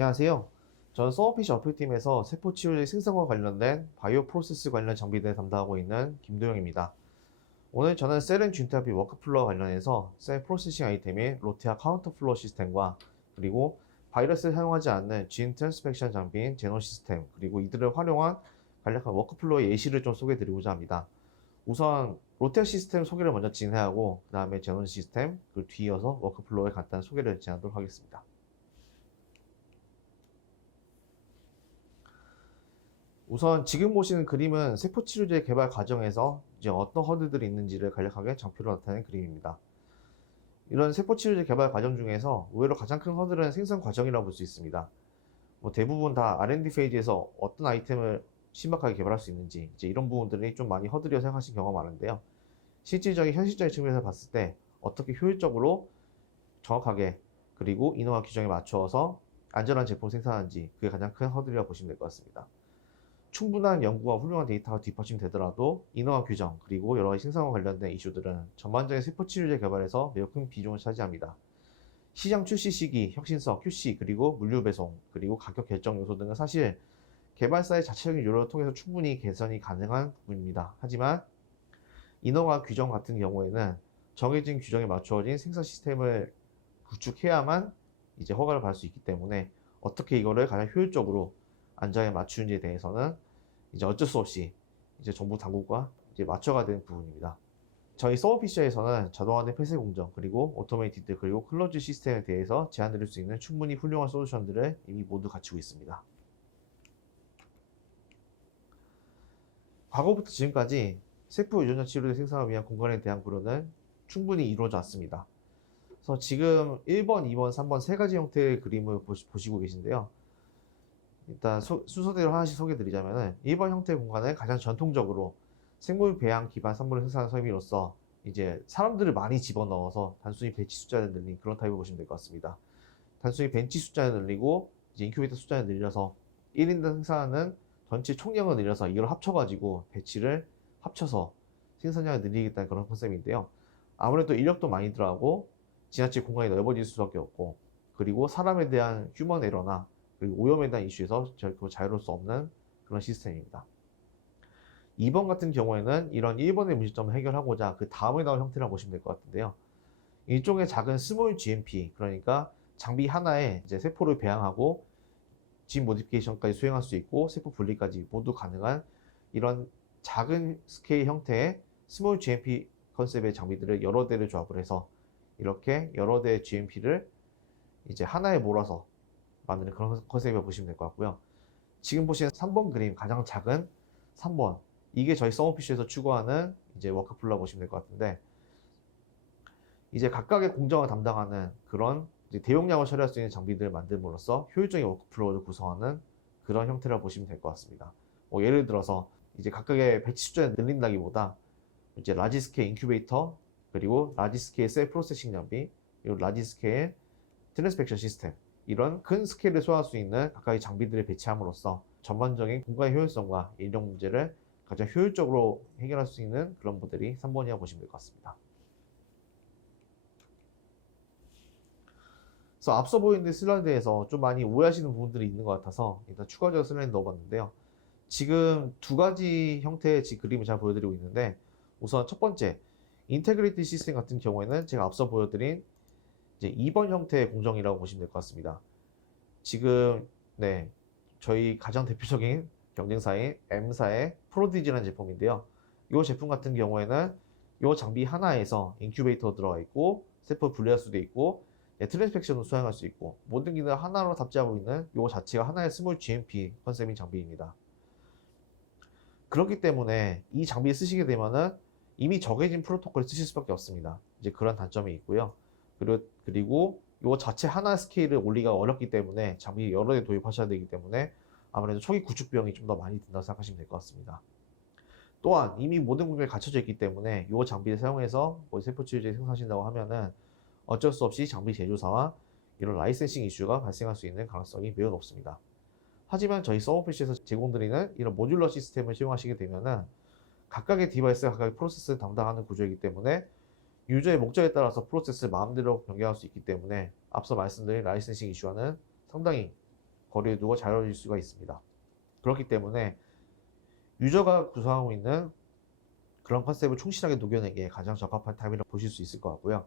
안녕하세요. 저는 서머피쉬 어플팀에서 세포치료제 생성과 관련된 바이오 프로세스 관련 장비들 담당하고 있는 김도영입니다. 오늘 저는 셀 앤 쥔테라피 워크플로우와 관련해서 셀 프로세싱 아이템인 로테아 카운터 플로우 시스템과 그리고 바이러스를 사용하지 않는 진 트랜스펙션 장비인 제논 시스템 그리고 이들을 활용한 간략한 워크플로우의 예시를 좀 소개해 드리고자 합니다. 우선 로테아 시스템 소개를 먼저 진행하고 그 다음에 제논 시스템 그 뒤이어서 워크플로우의 간단한 소개를 진행하도록 하겠습니다. 우선 지금 보시는 그림은 세포치료제 개발 과정에서 이제 어떤 허들들이 있는지를 간략하게 장표로 나타낸 그림입니다. 이런 세포치료제 개발 과정 중에서 의외로 가장 큰 허들은 생산 과정이라고 볼 수 있습니다. 대부분 다 R&D 페이지에서 어떤 아이템을 신박하게 개발할 수 있는지 이제 이런 부분들이 좀 많이 허들이라고 생각하시는 경우가 많은데요. 실질적인 현실적인 측면에서 봤을 때 어떻게 효율적으로 정확하게 그리고 인허가 규정에 맞추어서 안전한 제품을 생산하는지 그게 가장 큰 허들이라고 보시면 될 것 같습니다. 충분한 연구와 훌륭한 데이터가 뒷받침되더라도 인허가 규정 그리고 여러 가지 생산과 관련된 이슈들은 전반적인 세포치료제 개발에서 매우 큰 비중을 차지합니다. 시장 출시 시기, 혁신성, QC, 그리고 물류 배송, 그리고 가격 결정 요소 등은 사실 개발사의 자체적인 요령을 통해서 충분히 개선이 가능한 부분입니다. 하지만 인허가 규정 같은 경우에는 정해진 규정에 맞추어진 생산 시스템을 구축해야만 이제 허가를 받을 수 있기 때문에 어떻게 이거를 가장 효율적으로 안전에 맞추는지에 대해서는 이제 어쩔 수 없이 이제 정부 당국과 이제 맞춰가야 되는 부분입니다. 저희 서머피셔에서는 자동화된 폐쇄 공정 그리고 오토메이티드 그리고 클로즈 시스템에 대해서 제안드릴 수 있는 충분히 훌륭한 솔루션들을 이미 모두 갖추고 있습니다. 과거부터 지금까지 세포 유전자 치료제 생산을 위한 공간에 대한 고려는 충분히 이루어져 왔습니다. 그래서 지금 1번, 2번, 3번 세 가지 형태의 그림을 보시고 계신데요. 일단 순서대로 하나씩 소개드리자면은 1번 형태 공간은 가장 전통적으로 생물 배양 기반 산물을 생산하는 설비로서 이제 사람들을 많이 집어넣어서 단순히 배치 숫자를 늘린 그런 타입을 보시면 될 것 같습니다. 단순히 벤치 숫자를 늘리고 이제 인큐베이터 숫자를 늘려서 1인당 생산하는 전체 총량을 늘려서 이걸 합쳐가지고 배치를 합쳐서 생산량을 늘리겠다는 그런 컨셉인데요. 아무래도 인력도 많이 들어가고 지나칠 공간이 넓어질 수밖에 없고 그리고 사람에 대한 휴먼 에러나 그리고 오염에 대한 이슈에서 결코 자유로울 수 없는 그런 시스템입니다. 2번 같은 경우에는 이런 1번의 문제점을 해결하고자 그 다음에 나온 형태라고 보시면 될 것 같은데요. 일종의 작은 스몰 GMP, 그러니까 장비 하나에 이제 세포를 배양하고 진 모디피케이션까지 수행할 수 있고 세포 분리까지 모두 가능한 이런 작은 스케일 형태의 스몰 GMP 컨셉의 장비들을 여러 대를 조합을 해서 이렇게 여러 대의 GMP를 이제 하나에 몰아서 만드는 그런 컨셉이라고 보시면 될 것 같고요. 지금 보시는 3번 그림, 가장 작은 3번. 이게 저희 서머피쉬에서 추구하는 이제 워크플로우 보시면 될 것 같은데, 이제 각각의 공정을 담당하는 그런 이제 대용량을 처리할 수 있는 장비들을 만듦으로써 효율적인 워크플로우를 구성하는 그런 형태라고 보시면 될 것 같습니다. 예를 들어서 이제 각각의 배치 숫자를 늘린다기보다 이제 라지 스케일 인큐베이터, 그리고 라지 스케일 셀 프로세싱 장비, 그리고 라지 스케일 트랜스펙션 시스템, 이런 큰 스케일을 소화할 수 있는 각각의 장비들을 배치함으로써 전반적인 공간의 효율성과 인력 문제를 가장 효율적으로 해결할 수 있는 그런 모델이 3번이라고 보시면 될 것 같습니다. 그래서 앞서 보이는 슬라이드에서 좀 많이 오해하시는 부분들이 있는 것 같아서 일단 추가적인 슬라이드 넣어봤는데요. 지금 두 가지 형태의 그림을 잘 보여드리고 있는데, 우선 첫 번째 인테그리티 시스템 같은 경우에는 제가 앞서 보여드린 이제 2번 형태의 공정이라고 보시면 될 것 같습니다. 지금 저희 가장 대표적인 경쟁사인 M사의 프로디지라는 제품인데요. 이 제품 같은 경우에는 이 장비 하나에서 인큐베이터 들어가 있고 세포 분리할 수도 있고 트랜스펙션도 수행할 수 있고 모든 기능을 하나로 답지하고 있는 이 자체가 하나의 스몰 GMP 컨셉인 장비입니다. 그렇기 때문에 이 장비 쓰시게 되면은 이미 정해진 프로토콜을 쓰실 수밖에 없습니다. 이제 그런 단점이 있고요. 그리고 이 자체 하나 스케일을 올리기가 어렵기 때문에 장비 여러 대 도입하셔야 되기 때문에 아무래도 초기 구축 비용이 좀 더 많이 든다고 생각하시면 될 것 같습니다. 또한 이미 모든 구조에 갖춰져 있기 때문에 이 장비를 사용해서 세포치료제 생산하신다고 하면은 어쩔 수 없이 장비 제조사와 이런 라이센싱 이슈가 발생할 수 있는 가능성이 매우 높습니다. 하지만 저희 서머피쉬에서 제공드리는 이런 모듈러 시스템을 사용하시게 되면은 각각의 디바이스가 각각의 프로세스를 담당하는 구조이기 때문에 유저의 목적에 따라서 프로세스를 마음대로 변경할 수 있기 때문에 앞서 말씀드린 라이센싱 이슈와는 상당히 거리를 두고 자유로워질 수가 있습니다. 그렇기 때문에 유저가 구성하고 있는 그런 컨셉을 충실하게 녹여내기에 가장 적합한 타입이라고 보실 수 있을 것 같고요.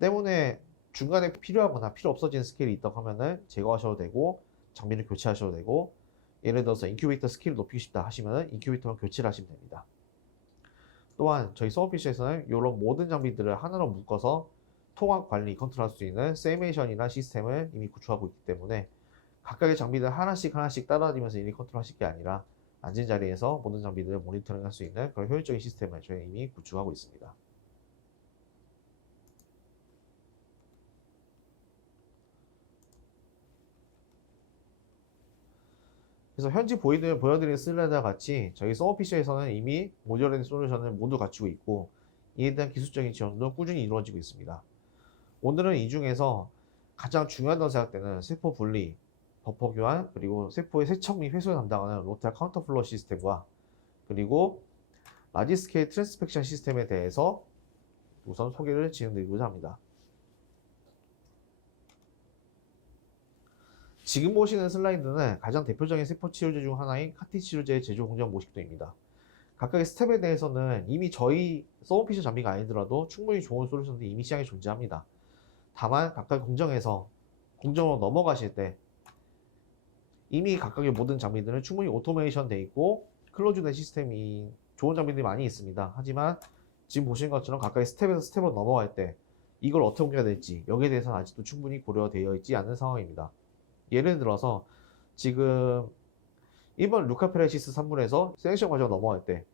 때문에 중간에 필요하거나 필요 없어지는 스케일이 있다고 하면은 제거하셔도 되고 장비를 교체하셔도 되고, 예를 들어서 인큐베이터 스킬을 높이고 싶다 하시면 인큐베이터만 교체를 하시면 됩니다. 또한 저희 서머피쉬에서는 이런 모든 장비들을 하나로 묶어서 통합 관리, 컨트롤할 수 있는 세메이션이나 시스템을 이미 구축하고 있기 때문에 각각의 장비들 하나씩 따라다니면서 일일이 컨트롤하실 게 아니라 앉은 자리에서 모든 장비들을 모니터링 할 수 있는 그런 효율적인 시스템을 저희 이미 구축하고 있습니다. 그래서 현재 보여드린 슬라이드와 같이 저희 서머피쉬에서는 이미 모듈화된 솔루션을 모두 갖추고 있고, 이에 대한 기술적인 지원도 꾸준히 이루어지고 있습니다. 오늘은 이 중에서 가장 중요하다고 생각되는 세포 분리, 버퍼 교환, 그리고 세포의 세척 및 회수를 담당하는 로테아 카운터 플로우 시스템과 그리고 라지 스케일 트랜스펙션 시스템에 대해서 우선 소개를 진행드리고자 합니다. 지금 보시는 슬라이드는 가장 대표적인 세포 치료제 중 하나인 카티 치료제의 제조 공정 모식도입니다. 각각의 스텝에 대해서는 이미 저희 서머피쉬 장비가 아니더라도 충분히 좋은 솔루션들이 이미 시장에 존재합니다. 다만 각각 공정으로 넘어가실 때 이미 각각의 모든 장비들은 충분히 오토메이션 돼 있고 클로즈된 시스템이 좋은 장비들이 많이 있습니다. 하지만 지금 보시는 것처럼 각각의 스텝에서 스텝으로 넘어갈 때 이걸 어떻게 옮겨야 될지 여기에 대해서는 아직도 충분히 고려되어 있지 않은 상황입니다. 예를 들어서 지금 1번 루카페레시스 산물에서 셀렉션 과정 넘어갈 때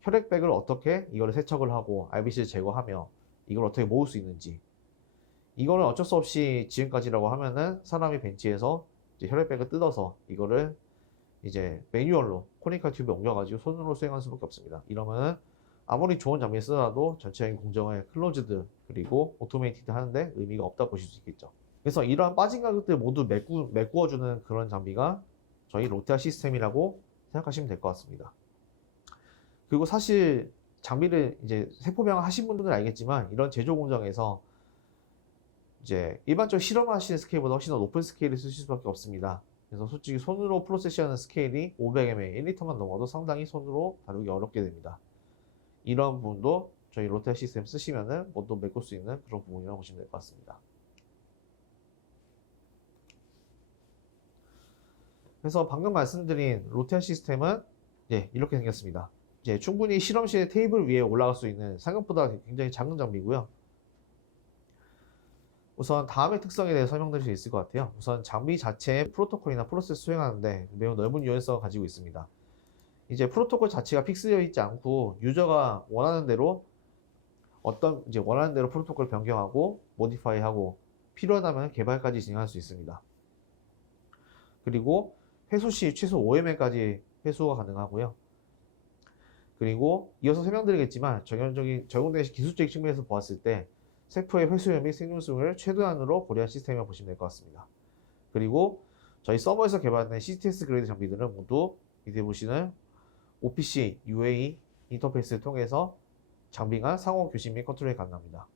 혈액백을 어떻게 이거를 세척을 하고 RBC를 제거하며 이걸 어떻게 모을 수 있는지, 이거는 어쩔 수 없이 지금까지라고 하면은 사람이 벤치에서 이제 혈액백을 뜯어서 이거를 이제 매뉴얼로 코니컬 튜브에 옮겨가지고 손으로 수행할 수밖에 없습니다. 이러면은 아무리 좋은 장비를 쓰더라도 전체적인 공정을 클로즈드 그리고 오토메이티드 하는데 의미가 없다고 보실 수 있겠죠. 그래서 이러한 빠진 가격들 모두 메꾸어주는 그런 장비가 저희 로테아 시스템이라고 생각하시면 될 것 같습니다. 그리고 사실 장비를 이제 세포병 하신 분들은 알겠지만 이런 제조 공정에서 이제 일반적으로 실험하시는 스케일보다 훨씬 더 높은 스케일을 쓰실 수밖에 없습니다. 그래서 솔직히 손으로 프로세스하는 스케일이 500ml, 1리터만 넘어도 상당히 손으로 다루기 어렵게 됩니다. 이런 부분도 저희 로테아 시스템 쓰시면은 모두 메꿀 수 있는 그런 부분이라고 보시면 될 것 같습니다. 그래서 방금 말씀드린 로테아 시스템은 이렇게 생겼습니다. 이제 충분히 실험실 테이블 위에 올라갈 수 있는 생각보다 굉장히 작은 장비고요. 우선 다음의 특성에 대해 설명드릴 수 있을 것 같아요. 우선 장비 자체의 프로토콜이나 프로세스 수행하는데 매우 넓은 유연성을 가지고 있습니다. 이제 프로토콜 자체가 픽스되어 있지 않고 유저가 원하는 대로 프로토콜 변경하고 모디파이하고 필요하다면 개발까지 진행할 수 있습니다. 그리고 회수 시 최소 5ml까지 회수가 가능하고요. 그리고 이어서 설명드리겠지만 적용된 기술적인 측면에서 보았을 때 세포의 회수율 및 생존성을 최대한으로 고려한 시스템이라고 보시면 될 것 같습니다. 그리고 저희 서버에서 개발된 CTS 그레이드 장비들은 모두 밑에 보시는 OPC, UA 인터페이스를 통해서 장비 간 상호 교신 및 컨트롤이 가능합니다.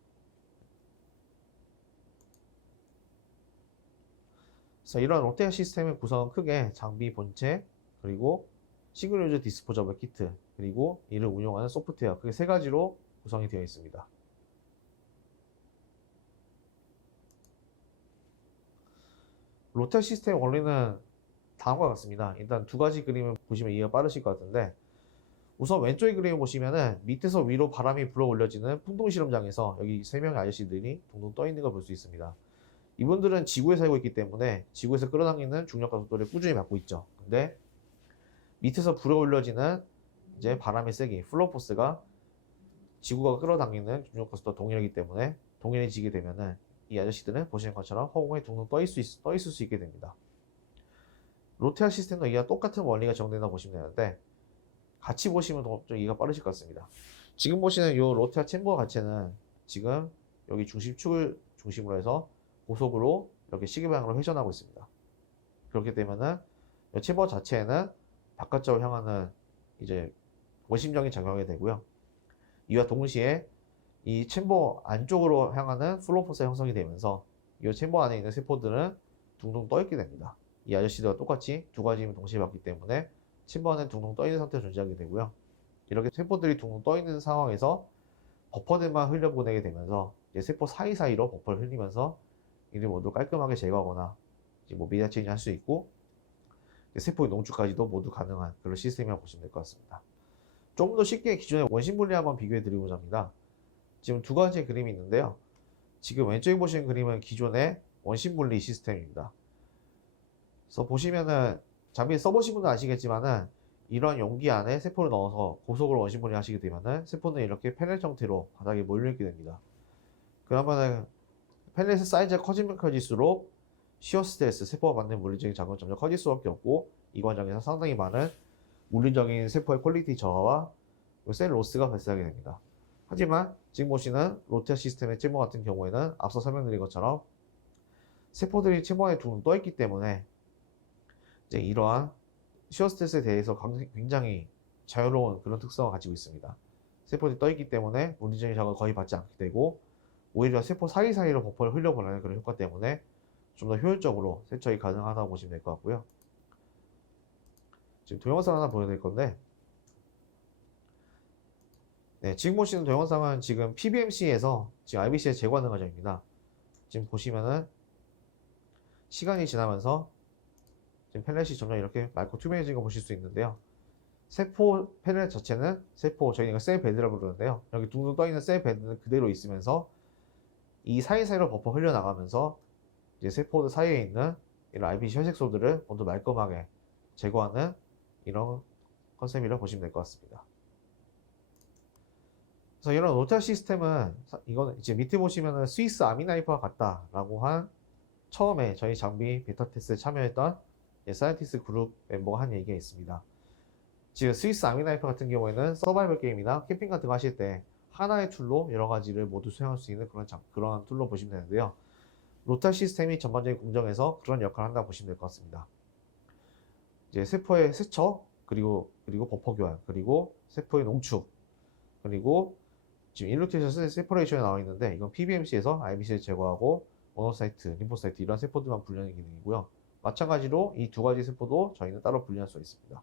그래서 이런 로테아 시스템의 구성은 크게 장비 본체, 그리고 싱글 유저 디스포저블 키트, 그리고 이를 운용하는 소프트웨어, 크게 세 가지로 구성이 되어 있습니다. 로테아 시스템 원리는 다음과 같습니다. 일단 두 가지 그림을 보시면 이해가 빠르실 것 같은데, 우선 왼쪽의 그림을 보시면은 밑에서 위로 바람이 불어 올려지는 풍동 실험장에서 여기 세 명의 아저씨들이 동동 떠 있는 걸 볼 수 있습니다. 이분들은 지구에 살고 있기 때문에 지구에서 끌어당기는 중력과 속도를 꾸준히 맡고 있죠. 근데 밑에서 불어 올려지는 이제 바람의 세기, 플로우 포스가 지구가 끌어당기는 중력과 속도와 동일하기 때문에 동일해지게 되면은 이 아저씨들은 보시는 것처럼 허공에 둥둥 떠 있을 수 있게 됩니다. 로테아 시스템도 이와 똑같은 원리가 적용된다 보시면 되는데, 같이 보시면 좀 이해가 빠르실 것 같습니다. 지금 보시는 이 로테아 챔버 자체는 지금 여기 중심축을 중심으로 해서 고속으로 이렇게 시계 방향으로 회전하고 있습니다. 그렇게 되면은 이 챔버 자체에는 바깥쪽으로 향하는 이제 원심력이 작용하게 되고요. 이와 동시에 이 챔버 안쪽으로 향하는 플로우 포스가 형성이 되면서 이 챔버 안에 있는 세포들은 둥둥 떠 있게 됩니다. 이 아저씨들과 똑같이 두 가지 힘을 동시에 받기 때문에 침번은 둥둥 떠있는 상태로 존재하게 되고요. 이렇게 세포들이 둥둥 떠있는 상황에서 버퍼들만 흘려보내게 되면서 이제 세포 사이사이로 버퍼를 흘리면서 이들 모두 깔끔하게 제거하거나 이제 뭐 미디어 체인지 할 수 있고 세포의 농축까지도 모두 가능한 그런 시스템이라고 보시면 될 것 같습니다. 좀 더 쉽게 기존의 원심 분리 한번 비교해 드리고자 합니다. 지금 두 가지의 그림이 있는데요. 지금 왼쪽에 보시는 그림은 기존의 원심 분리 시스템입니다. 그래서 보시면은 장비 써보신 분은 아시겠지만은 이런 용기 안에 세포를 넣어서 고속으로 원심 분리 하시게 되면은 세포는 이렇게 펠렛 형태로 바닥에 몰려있게 됩니다. 그러면은 펠렛의 사이즈가 커지면 커질수록 시어 스트레스, 세포가 받는 물리적인 자극은 점점 커질 수밖에 없고 이 과정에서 상당히 많은 물리적인 세포의 퀄리티 저하와 셀 로스가 발생하게 됩니다. 하지만 지금 보시는 로테 시스템의 찜머 같은 경우에는 앞서 설명드린 것처럼 세포들이 찜머에 둥 떠있기 때문에 이제 이러한 시어 스트레스에 대해서 굉장히 자유로운 그런 특성을 가지고 있습니다. 세포들이 떠있기 때문에 물리적인 자극을 거의 받지 않게 되고 오히려 세포 사이사이로 버퍼를 흘려보내는 그런 효과 때문에 좀 더 효율적으로 세척이 가능하다고 보시면 될 것 같고요. 지금 동영상 하나 보여드릴 건데 네, 지금 보시는 동영상은 지금 PBMC에서 지금 IBC에 제거하는 과정입니다. 지금 보시면은 시간이 지나면서 지금 펠렛이 점점 이렇게 맑고 투명해진 거 보실 수 있는데요. 세포 펠렛 자체는 저희가 셀 베드라고 부르는데요. 여기 둥둥 떠있는 셀 베드는 그대로 있으면서 이 사이사이로 버퍼 흘려나가면서 이제 세포들 사이에 있는 이런 IBC 혈색소들을 모두 말끔하게 제거하는 이런 컨셉이라고 보시면 될 것 같습니다. 그래서 이런 로테 시스템은 이거는 이제 밑에 보시면은 스위스 아미나이프와 같다라고 한 처음에 저희 장비 베타 테스트에 참여했던 사이언티스트 그룹 멤버가 한 얘기가 있습니다. 지금 스위스 아미나이프 같은 경우에는 서바이벌 게임이나 캠핑 같은 거 하실 때 하나의 툴로 여러 가지를 모두 수행할 수 있는 그런 툴로 보시면 되는데요. 로테 시스템이 전반적인 공정에서 그런 역할을 한다고 보시면 될 것 같습니다. 이제 세포의 세척, 그리고 버퍼 교환, 그리고 세포의 농축, 그리고 지금 일루테이션 세퍼레이션에 나와 있는데 이건 PBMC에서 IBC를 제거하고 모노사이트, 림포사이트 이런 세포들만 분리하는 기능이고요. 마찬가지로 이 두 가지 세포도 저희는 따로 분리할 수 있습니다.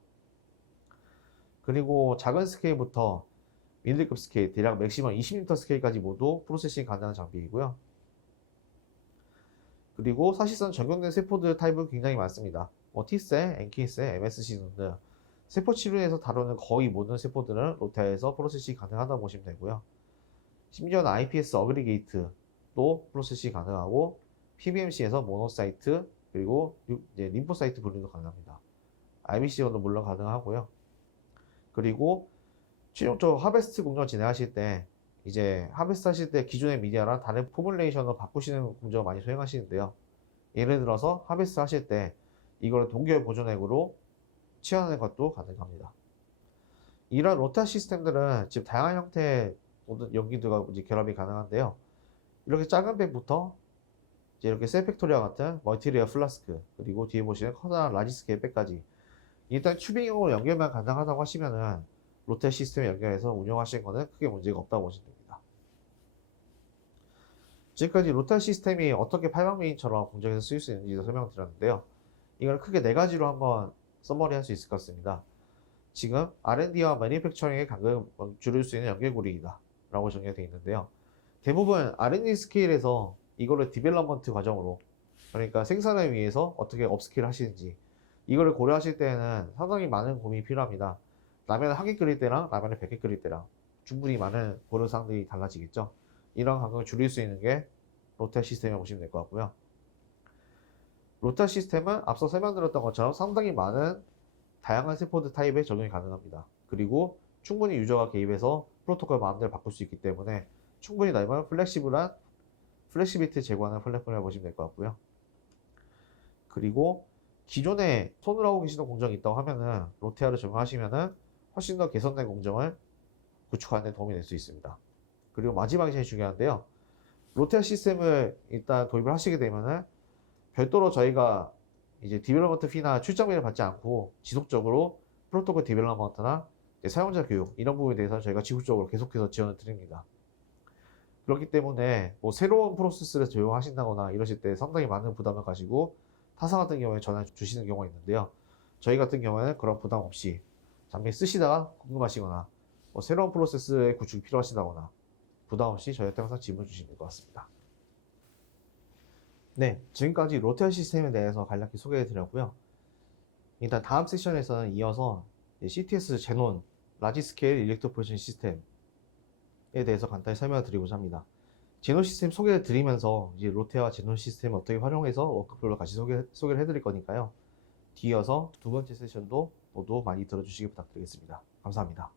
그리고 작은 스케일부터 밀리급 스케일, 대략 맥시멈 20m 스케일까지 모두 프로세싱이 가능한 장비이고요. 그리고 사실상 적용된 세포들 타입은 굉장히 많습니다. T셀, NK셀, MSC 등 세포 치료에서 다루는 거의 모든 세포들은 로테아에서 프로세싱이 가능하다고 보시면 되고요. 심지어는 iPS 어그리게이트도 프로세싱이 가능하고 PBMC에서 모노사이트 그리고 이제 림포사이트 분리도 가능합니다. IBC도 물론 가능하고요. 그리고 최종적으로 하베스트 공정을 진행하실 때 이제 하베스트 하실 때 기존의 미디어랑 다른 포뮬레이션으로 바꾸시는 공정을 많이 수행하시는데요. 예를 들어서 하베스트 하실 때 이걸 동결 보존액으로 취하는 것도 가능합니다. 이런 로테 시스템들은 지금 다양한 형태의 모든 연기들과 이제 결합이 가능한데요. 이렇게 작은 백부터 이제 이렇게 셀팩토리아 같은 멀티레어 플라스크 그리고 뒤에 보시는 커다란 라지 스케일 백까지 일단 튜빙형으로 연결만 가능하다고 하시면은 로테 시스템에 연결해서 운영하시는 거는 크게 문제가 없다고 보시면 됩니다. 지금까지 로테 시스템이 어떻게 팔방미인처럼 공정에서 쓰일 수 있는지 설명을 드렸는데요. 이걸 크게 네 가지로 한번 서머리 할 수 있을 것 같습니다. 지금 R&D와 매니팩처링의 간격을 줄일 수 있는 연결고리이다 라고 정의가 되어 있는데요. 대부분 R&D 스케일에서 이거를 디벨롭먼트 과정으로 그러니까 생산을 위해서 어떻게 업스케일 하시는지 이거를 고려하실 때에는 상당히 많은 고민이 필요합니다. 라면을 한 개 끓일 때랑 라면을 100개 끓일 때랑 충분히 많은 고려사항들이 달라지겠죠. 이런 간격을 줄일 수 있는 게 로테 시스템이라고 보시면 될 것 같고요. 로테 시스템은 앞서 설명드렸던 것처럼 상당히 많은 다양한 세포드 타입에 적용이 가능합니다. 그리고 충분히 유저가 개입해서 프로토콜 마음대로 바꿀 수 있기 때문에 충분히 넓은 플렉시빌리티 제공하는 플랫폼이라고 보시면 될 것 같고요. 그리고 기존에 손으로 하고 계시는 공정이 있다고 하면은 로테아를 적용하시면은 훨씬 더 개선된 공정을 구축하는 데 도움이 될 수 있습니다. 그리고 마지막이 제일 중요한데요. 로테아 시스템을 일단 도입을 하시게 되면은 별도로 저희가 이제 디벨로먼트 피나 출장비를 받지 않고 지속적으로 프로토콜 디벨로먼트나 사용자 교육 이런 부분에 대해서 저희가 지속적으로 계속해서 지원을 드립니다. 그렇기 때문에 뭐 새로운 프로세스를 적용하신다거나 이러실 때 상당히 많은 부담을 가지고 타사 같은 경우에 전화 주시는 경우가 있는데요. 저희 같은 경우에는 그런 부담 없이 잠깐 쓰시다가 궁금하시거나 뭐 새로운 프로세스의 구축이 필요하시다거나 부담 없이 저희한테 항상 질문 주시면 될 것 같습니다. 네, 지금까지 로테어 시스템에 대해서 간략히 소개해 드렸고요. 일단 다음 세션에서는 이어서 CTS 제논 라지 스케일 일렉트로포레이션 시스템에 대해서 간단히 설명을 드리고자 합니다. 제논 시스템 소개를 드리면서 이제 로테와 제논 시스템을 어떻게 활용해서 워크플로우 같이 소개를 해드릴 거니까요. 뒤이어서 두 번째 세션도 모두 많이 들어주시기 부탁드리겠습니다. 감사합니다.